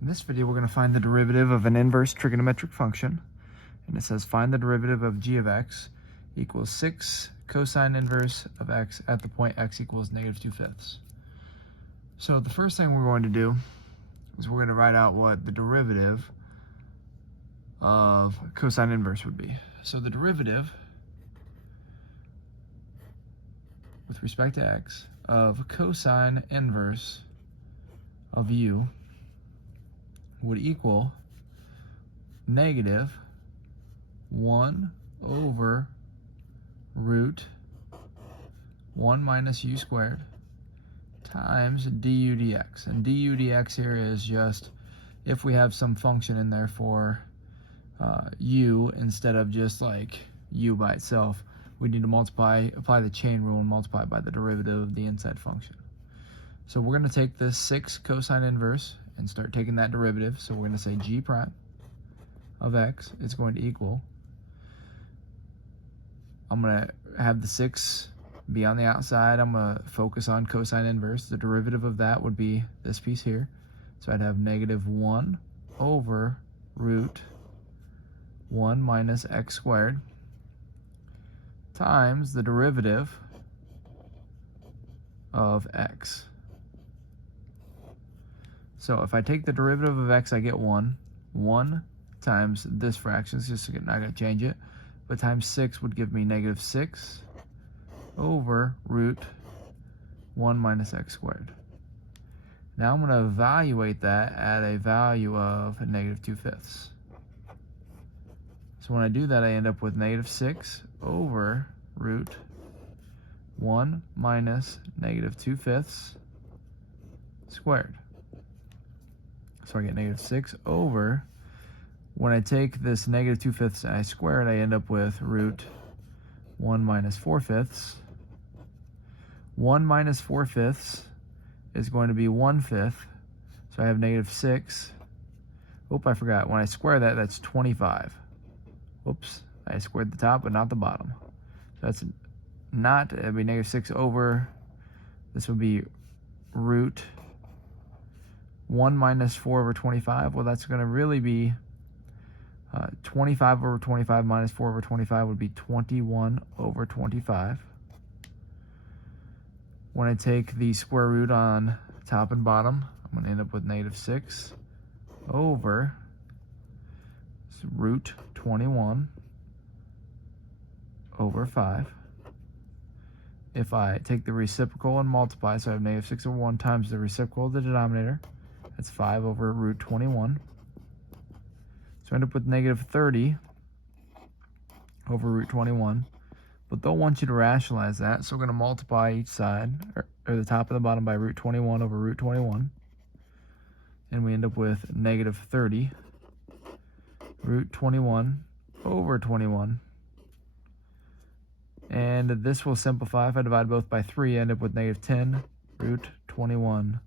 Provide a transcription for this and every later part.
In this video, we're going to find the derivative of an inverse trigonometric function. And it says find the derivative of g of x equals 6 cosine inverse of x at the point x equals -2/5. So the first thing we're going to do is we're going to write out what the derivative of cosine inverse would be. So the derivative with respect to x of cosine inverse of u would equal -1 over root 1 minus u squared times du dx. And du dx here is just if we have some function in there for u instead of just like u by itself, we need to apply the chain rule and multiply by the derivative of the inside function. So we're going to take this 6 cosine inverse and start taking that derivative. So we're going to say g prime of x is going to equal, I'm going to have the 6 be on the outside. I'm going to focus on cosine inverse. The derivative of that would be this piece here. So I'd have -1 over root 1 minus x squared times the derivative of x. So if I take the derivative of x, I get 1. 1 times this fraction, it's just not going to change it, but times 6 would give me -6 over root 1 minus x squared. Now I'm going to evaluate that at a value of -2/5. So when I do that, I end up with -6 over root 1 minus -2/5 squared. So I get -6 over, when I take this -2/5 and I square it, I end up with root 1 minus 4/5. 1 minus 4/5 is going to be 1/5. So I have -6. Oop, I forgot. When I square that, that's 25. Whoops, I squared the top but not the bottom. So that's not, it'd be -6 over, this would be root 1 minus 4 over 25. Well, that's going to really be 25 over 25 minus 4 over 25 would be 21 over 25. When I take the square root on top and bottom, I'm going to end up with -6 over root 21 over 5. If I take the reciprocal and multiply, so I have -6 over 1 times the reciprocal of the denominator, that's 5 over root 21. So I end up with -30 over root 21. But they'll want you to rationalize that, so we're going to multiply each side, or the top and the bottom, by root 21 over root 21. And we end up with -30 root 21 over 21. And this will simplify. If I divide both by 3, I end up with -10 root 21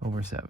over 7.